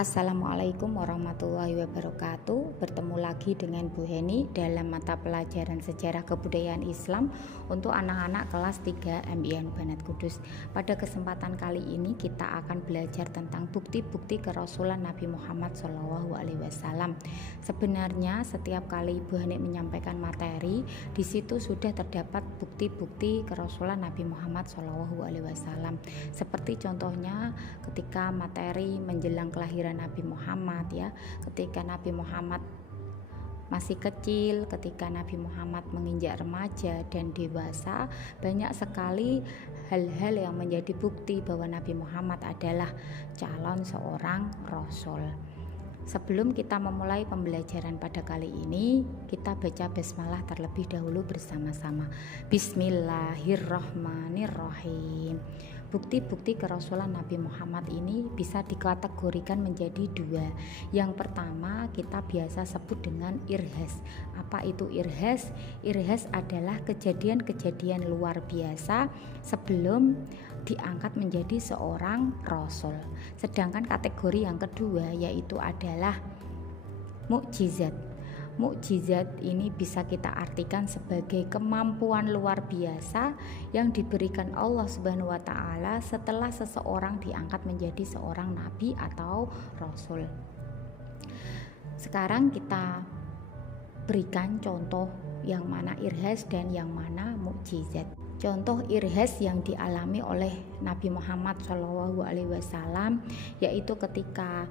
Assalamualaikum warahmatullahi wabarakatuh. Bertemu lagi dengan Bu Heni dalam mata pelajaran Sejarah Kebudayaan Islam untuk anak-anak kelas 3 MIN Banat Kudus. Pada kesempatan kali ini kita akan belajar tentang bukti-bukti kerasulan Nabi Muhammad SAW. Sebenarnya setiap kali Ibu Heni menyampaikan materi, di situ sudah terdapat bukti-bukti kerasulan Nabi Muhammad SAW. Seperti contohnya ketika materi menjelang kelahiran Nabi Muhammad, ya, ketika Nabi Muhammad masih kecil, ketika Nabi Muhammad menginjak remaja dan dewasa, banyak sekali hal-hal yang menjadi bukti bahwa Nabi Muhammad adalah calon seorang rasul. Sebelum kita memulai pembelajaran pada kali ini, kita baca basmalah terlebih dahulu bersama-sama. Bismillahirrahmanirrahim. Bukti-bukti kerasulan Nabi Muhammad ini bisa dikategorikan menjadi dua. Yang pertama kita biasa sebut dengan irhas. Apa itu irhas? Irhas adalah kejadian-kejadian luar biasa sebelum diangkat menjadi seorang rasul. Sedangkan kategori yang kedua yaitu adalah mukjizat. Mukjizat ini bisa kita artikan sebagai kemampuan luar biasa yang diberikan Allah Subhanahu wa taala setelah seseorang diangkat menjadi seorang nabi atau rasul. Sekarang kita berikan contoh yang mana irhas dan yang mana mukjizat. Contoh irhas yang dialami oleh Nabi Muhammad SAW yaitu ketika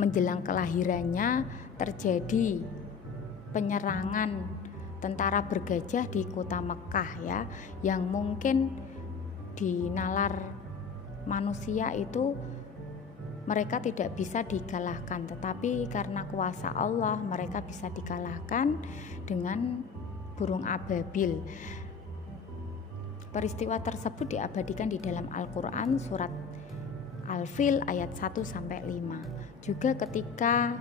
menjelang kelahirannya terjadi penyerangan tentara bergajah di kota Mekah, ya, yang mungkin di nalar manusia itu mereka tidak bisa dikalahkan, tetapi karena kuasa Allah mereka bisa dikalahkan dengan burung ababil. Peristiwa tersebut diabadikan di dalam Al-Quran surat Al-Fil ayat 1-5. Juga ketika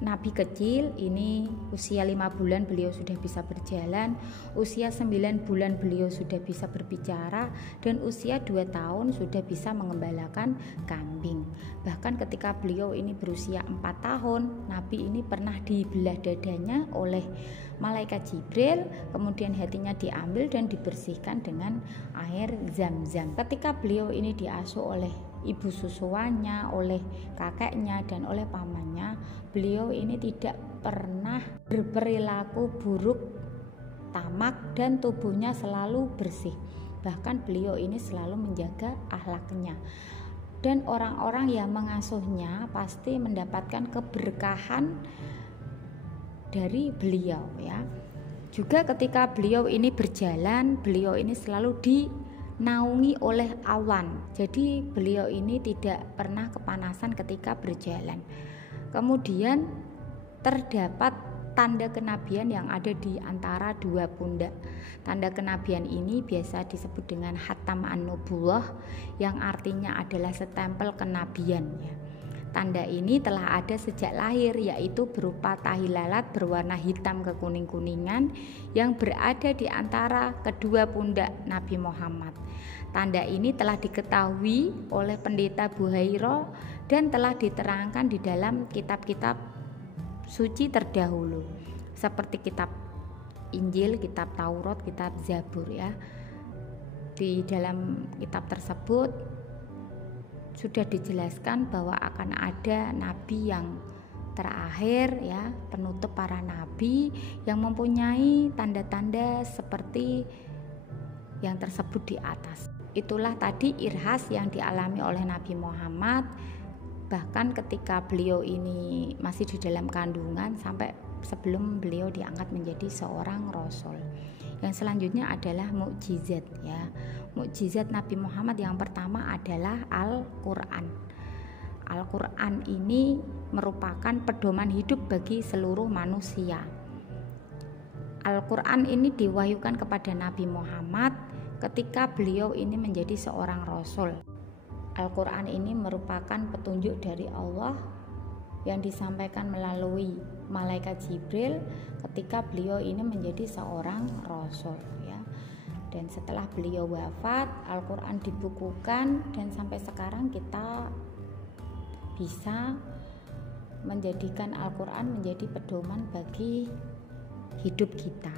Nabi kecil ini usia 5 bulan beliau sudah bisa berjalan, usia 9 bulan beliau sudah bisa berbicara, dan usia 2 tahun sudah bisa mengembalakan kambing. Bahkan ketika beliau ini berusia 4 tahun, Nabi ini pernah dibelah dadanya oleh malaikat Jibril, kemudian hatinya diambil dan dibersihkan dengan air Zam-Zam. Ketika beliau ini diasuh oleh ibu susuannya, oleh kakeknya dan oleh pamannya, beliau ini tidak pernah berperilaku buruk, tamak, dan tubuhnya selalu bersih. Bahkan beliau ini selalu menjaga akhlaknya. Dan orang-orang yang mengasuhnya pasti mendapatkan keberkahan dari beliau, ya. Juga ketika beliau ini berjalan, beliau ini selalu dinaungi oleh awan. Jadi beliau ini tidak pernah kepanasan ketika berjalan. Kemudian terdapat tanda kenabian yang ada di antara dua pundak. Tanda kenabian ini biasa disebut dengan Khatam an-Nubuwah, yang artinya adalah stempel kenabian, ya. Tanda ini telah ada sejak lahir, yaitu berupa tahi lalat berwarna hitam kekuning-kuningan yang berada di antara kedua pundak Nabi Muhammad. Tanda ini telah diketahui oleh pendeta Buhairo dan telah diterangkan di dalam kitab-kitab suci terdahulu seperti kitab Injil, kitab Taurat, kitab Zabur, ya. Di dalam kitab tersebut sudah dijelaskan bahwa akan ada nabi yang terakhir, ya, penutup para nabi yang mempunyai tanda-tanda seperti yang tersebut di atas. Itulah tadi irhas yang dialami oleh Nabi Muhammad, bahkan ketika beliau ini masih di dalam kandungan sampai sebelum beliau diangkat menjadi seorang rasul. Yang selanjutnya adalah mukjizat, ya. Mukjizat Nabi Muhammad yang pertama adalah Al-Quran. Al-Quran ini merupakan pedoman hidup bagi seluruh manusia. Al-Quran ini diwahyukan kepada Nabi Muhammad ketika beliau ini menjadi seorang rasul. Al-Quran ini merupakan petunjuk dari Allah yang disampaikan melalui malaikat Jibril ketika beliau ini menjadi seorang rasul, ya. Dan setelah beliau wafat, Al-Quran dibukukan dan sampai sekarang kita bisa menjadikan Al-Quran menjadi pedoman bagi hidup kita.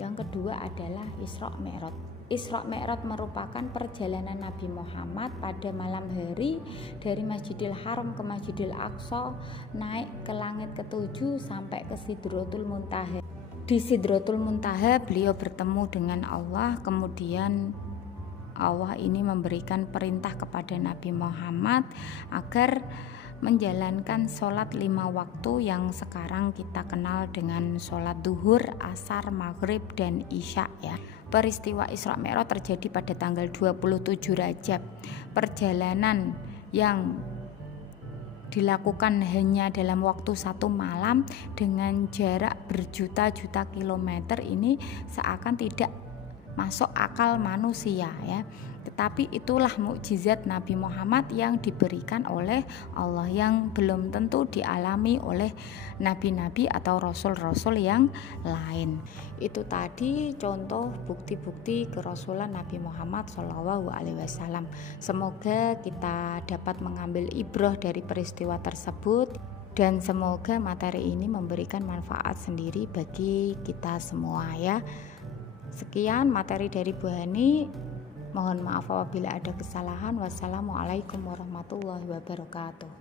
Yang kedua adalah Isra Mi'raj. Isra Mi'raj merupakan perjalanan Nabi Muhammad pada malam hari dari Masjidil Haram ke Masjidil Aqsa, naik ke langit ke-7 sampai ke Sidratul Muntaha. Di Sidratul Muntaha beliau bertemu dengan Allah, kemudian Allah ini memberikan perintah kepada Nabi Muhammad agar menjalankan sholat 5 waktu yang sekarang kita kenal dengan sholat duhur, asar, maghrib, dan isya ya. Peristiwa Isra Mi'raj terjadi pada tanggal 27 Rajab. Perjalanan yang dilakukan hanya dalam waktu 1 malam dengan jarak berjuta-juta kilometer ini seakan tidak masuk akal manusia ya. Tetapi itulah mukjizat Nabi Muhammad yang diberikan oleh Allah, yang belum tentu dialami oleh nabi-nabi atau rasul-rasul yang lain. Itu tadi contoh bukti-bukti kerasulan Nabi Muhammad SAW. Semoga kita dapat mengambil ibrah dari peristiwa tersebut, dan semoga materi ini memberikan manfaat sendiri bagi kita semua ya. Sekian materi dari Bu Hani. Mohon maaf apabila ada kesalahan. Wassalamualaikum warahmatullahi wabarakatuh.